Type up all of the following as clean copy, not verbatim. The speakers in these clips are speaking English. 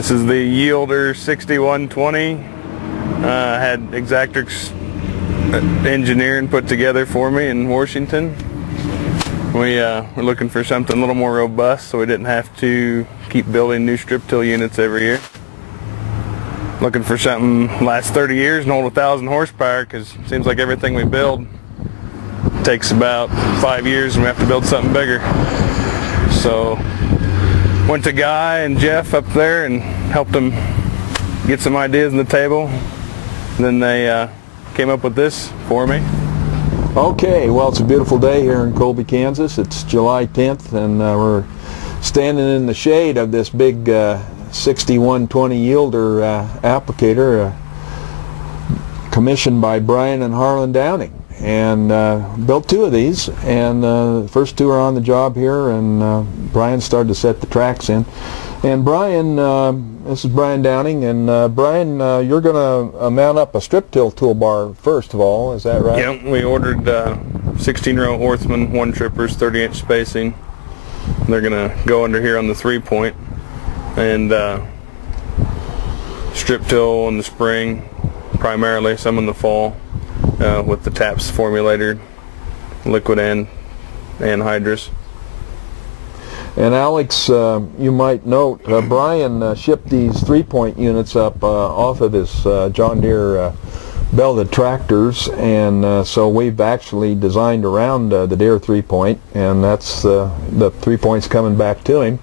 This is the Yielder 6120. Had Exactrix engineering put together for me in Washington. We were looking for something a little more robust so we didn't have to keep building new strip till units every year. Looking for something lasts 30 years and hold 1,000 horsepower, because it seems like everything we build takes about 5 years and we have to build something bigger. So went to Guy and Jeff up there and helped them get some ideas on the table. Then they came up with this for me. Okay, well, it's a beautiful day here in Colby, Kansas. It's July 10th, and we're standing in the shade of this big 6120 Yielder applicator commissioned by Brian and Harlan Downing, and built two of these, and the first two are on the job here, and Brian started to set the tracks in. And Brian, this is Brian Downing, and Brian, you're going to mount up a strip till toolbar first of all, is that right? Yeah, we ordered 16-row Horseman, 1-trippers, 30-inch spacing. They're going to go under here on the 3-point, and strip till in the spring, primarily, some in the fall, with the taps formulated, liquid and anhydrous. And Alex, you might note, Brian shipped these 3-point units up off of his John Deere belted tractors, and so we've actually designed around the Deere 3-point, and that's the 3-points coming back to him.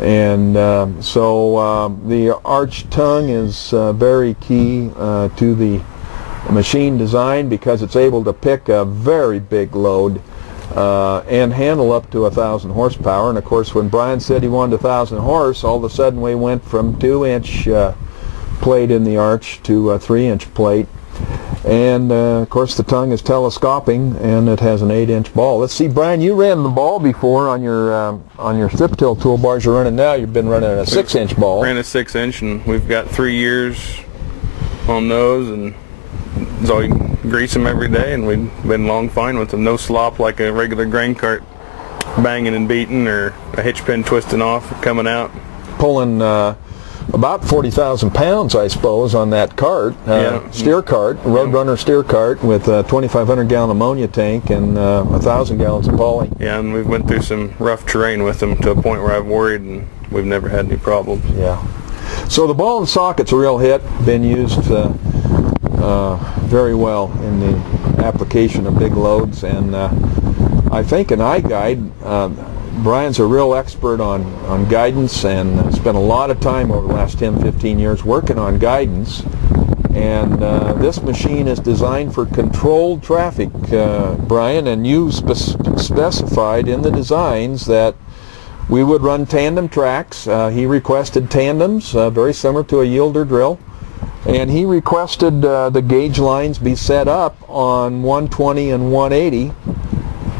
And so the arch tongue is very key to the machine design, because it's able to pick a very big load and handle up to 1,000 horsepower. And of course, when Brian said he wanted 1,000 horse, all of a sudden we went from 2-inch plate in the arch to a 3-inch plate. And of course, the tongue is telescoping, and it has an 8-inch ball. Let's see, Brian, you ran the ball before on your strip till toolbars you're running now. You've been running a 6-inch ball. Ran a 6-inch, and we've got 3 years on those, and so you can grease them every day, and we've been long fine with them. No slop like a regular grain cart banging and beating, or a hitch pin twisting off or coming out. Pulling about 40,000 pounds, I suppose, on that cart, steer cart, Roadrunner steer cart with a 2,500 gallon ammonia tank and 1,000 gallons of poly. Yeah, and we've went through some rough terrain with them to a point where I've worried, and we've never had any problems. Yeah. So the ball and socket's a real hit, been used very well in the application of big loads, and I think an iGuide, Brian's a real expert on guidance, and spent a lot of time over the last 10-15 years working on guidance. And this machine is designed for controlled traffic, Brian, and you specified in the designs that we would run tandem tracks. He requested tandems, very similar to a Yielder drill. And he requested the gauge lines be set up on 120 and 180.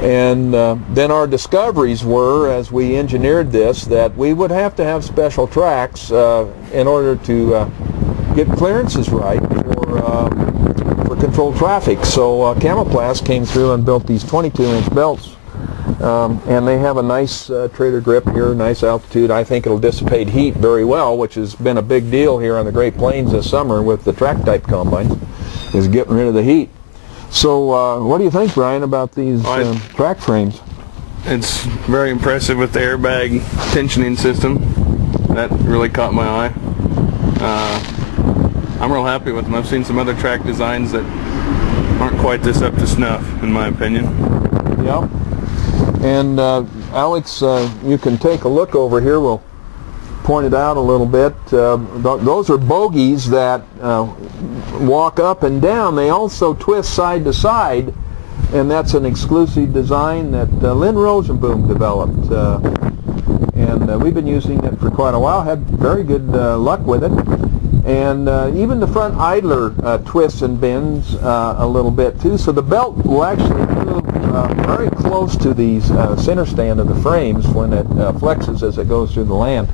And then our discoveries were, as we engineered this, that we would have to have special tracks in order to get clearances right for controlled traffic. So Camoplast came through and built these 22-inch belts. And they have a nice trailer grip here, nice altitude. I think it'll dissipate heat very well, which has been a big deal here on the Great Plains this summer with the track type combines, is getting rid of the heat. So what do you think, Brian, about these track frames? It's very impressive with the airbag tensioning system. That really caught my eye. I'm real happy with them. I've seen some other track designs that aren't quite this up to snuff, in my opinion. Yeah. And Alex, you can take a look over here. We'll point it out a little bit. Those are bogies that walk up and down. They also twist side to side, and that's an exclusive design that Lynn Rosenboom developed. And we've been using it for quite a while, had very good luck with it. And even the front idler twists and bends a little bit too, so the belt will actually move very close to the center stand of the frames when it flexes as it goes through the land.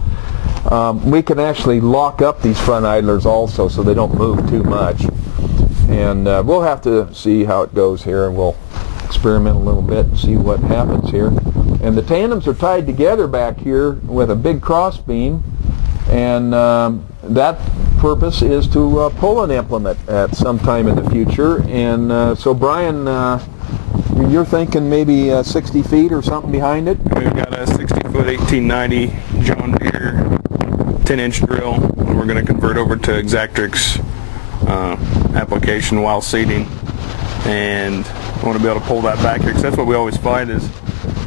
We can actually lock up these front idlers also so they don't move too much. And we'll have to see how it goes here, and we'll experiment a little bit and see what happens here. And the tandems are tied together back here with a big cross beam, and that purpose is to pull an implement at some time in the future. And so Brian, you're thinking maybe 60 feet or something behind it? We've got a 60-foot 1890 John Deere 10-inch drill, and we're going to convert over to Exactrix application while seeding, and I want to be able to pull that back here, because that's what we always find is,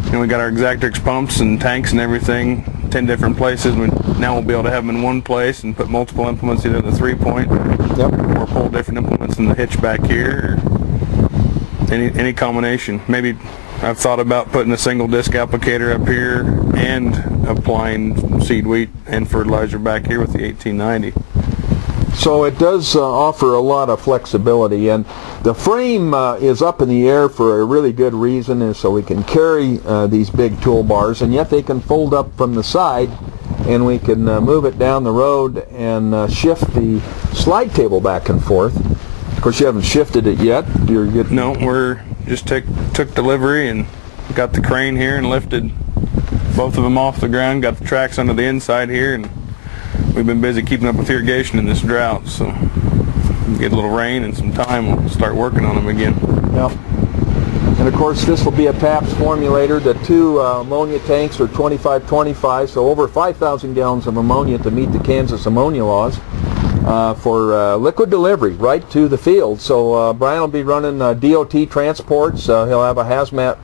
you know, we got our Exactrix pumps and tanks and everything 10 different places. Now we'll be able to have them in one place and put multiple implements either in the 3-point, or pull different implements in the hitch back here, or any combination. Maybe I've thought about putting a single disc applicator up here and applying seed wheat and fertilizer back here with the 1890. So it does offer a lot of flexibility, and the frame is up in the air for a really good reason, is so we can carry these big toolbars, and yet they can fold up from the side, and we can move it down the road and shift the slide table back and forth. Of course, you haven't shifted it yet. No, we're just took delivery and got the crane here and lifted both of them off the ground, got the tracks under the inside here, and we've been busy keeping up with irrigation in this drought, so get a little rain and some time, we'll start working on them again. Yep. And of course, this will be a TAPS formulator. The two ammonia tanks are 25-25, so over 5,000 gallons of ammonia to meet the Kansas ammonia laws for liquid delivery right to the field. So Brian will be running DOT transports. He'll have a hazmat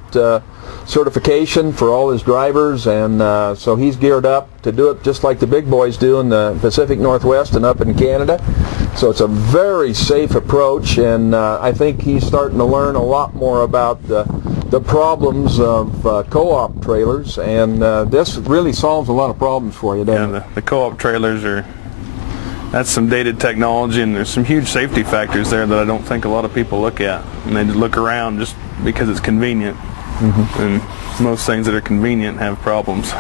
certification for all his drivers, and so he's geared up to do it just like the big boys do in the Pacific Northwest and up in Canada. So it's a very safe approach, and I think he's starting to learn a lot more about the problems of co-op trailers, and this really solves a lot of problems for you, doesn't it? The co-op trailers that's some dated technology, and there's some huge safety factors there that I don't think a lot of people look at, and they just look around just because it's convenient. And most things that are convenient have problems.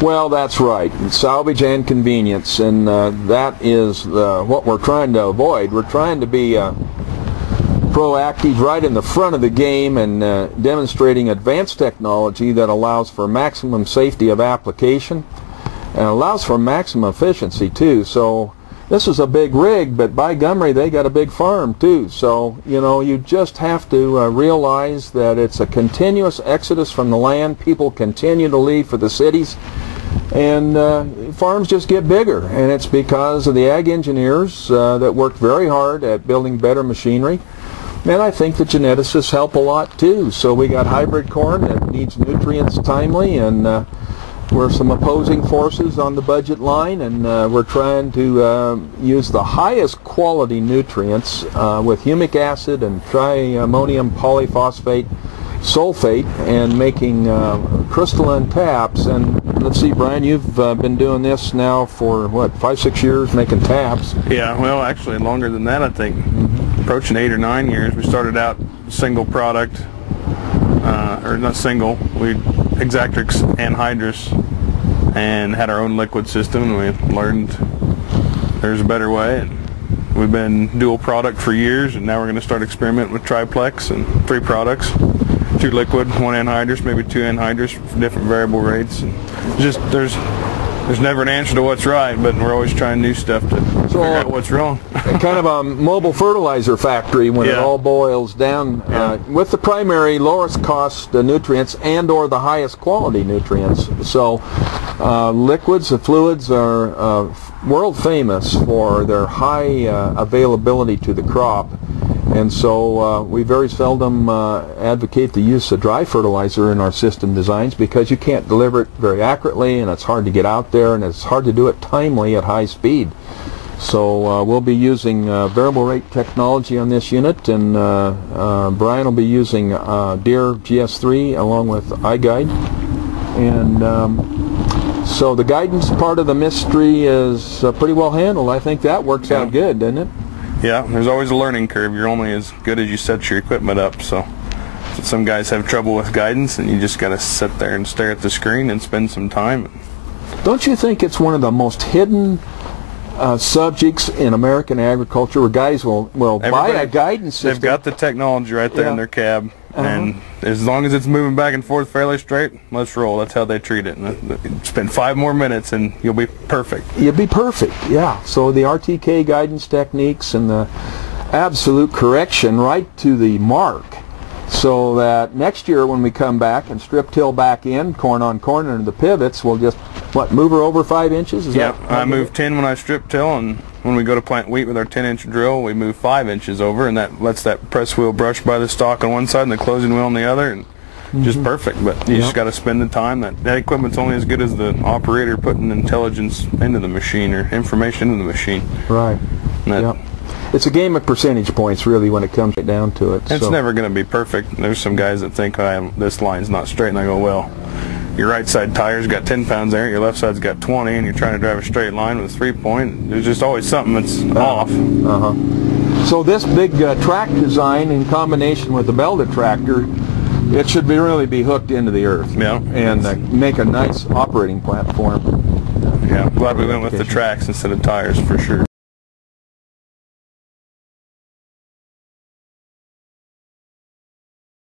Well, that's right. Salvage and convenience, and that is what we're trying to avoid. We're trying to be proactive right in the front of the game, and demonstrating advanced technology that allows for maximum safety of application and allows for maximum efficiency too. So this is a big rig, but by Montgomery, they got a big farm too. So, you know, you just have to realize that it's a continuous exodus from the land. People continue to leave for the cities, and farms just get bigger. And it's because of the ag engineers that worked very hard at building better machinery. And I think the geneticists help a lot too. So we got hybrid corn that needs nutrients timely, and we're some opposing forces on the budget line, and we're trying to use the highest quality nutrients with humic acid and triammonium polyphosphate sulfate, and making crystalline taps. And let's see, Brian, you've been doing this now for what, 5-6 years, making taps? Yeah, well, actually longer than that, I think. Approaching 8 or 9 years. We started out single product, or not single, we Exactrix anhydrous, and had our own liquid system, and we learned there's a better way, and we've been dual product for years, and now we're going to start experimenting with triplex and 3 products, 2 liquid, 1 anhydrous, maybe 2 anhydrous for different variable rates. And just there's never an answer to what's right, but we're always trying new stuff to figure out what's wrong. Kind of a mobile fertilizer factory when it all boils down, with the primary lowest cost nutrients and or the highest quality nutrients. So liquids, the fluids are world famous for their high availability to the crop. And so we very seldom advocate the use of dry fertilizer in our system designs, because you can't deliver it very accurately, and it's hard to get out there, and it's hard to do it timely at high speed. So we'll be using variable rate technology on this unit, and Brian will be using Deere GS3 along with iGuide. And so the guidance part of the mystery is pretty well handled. I think that works out good, doesn't it? Yeah, there's always a learning curve. You're only as good as you set your equipment up. So some guys have trouble with guidance, and you just got to sit there and stare at the screen and spend some time. Don't you think it's one of the most hidden subjects in American agriculture, where guys will buy a guidance system? They've got the technology right there in their cab, And as long as it's moving back and forth fairly straight, let's roll. That's how they treat it. And spend 5 more minutes and you'll be perfect. You'll be perfect, yeah. So the RTK guidance techniques and the absolute correction right to the mark, so that next year when we come back and strip till back in, corn on corn into the pivots, we'll just, what, move her over 5 inches? Is yeah, that I move 10 when I strip till, and when we go to plant wheat with our 10-inch drill, we move 5 inches over, and that lets that press wheel brush by the stalk on one side and the closing wheel on the other, and just perfect. But you just got to spend the time. That equipment's only as good as the operator putting intelligence into the machine, or information into the machine. Right. Yep. It's a game of percentage points, really, when it comes down to it. It's never going to be perfect. There's some guys that think, this line's not straight, and I go, well, your right side tire's got 10 pounds there, your left side's got 20, and you're trying to drive a straight line with a 3-point. There's just always something that's off. So this big track design, in combination with the belted tractor, it should really be hooked into the earth. Yeah. And make a nice operating platform. Yeah, glad we went with the tracks instead of tires, for sure.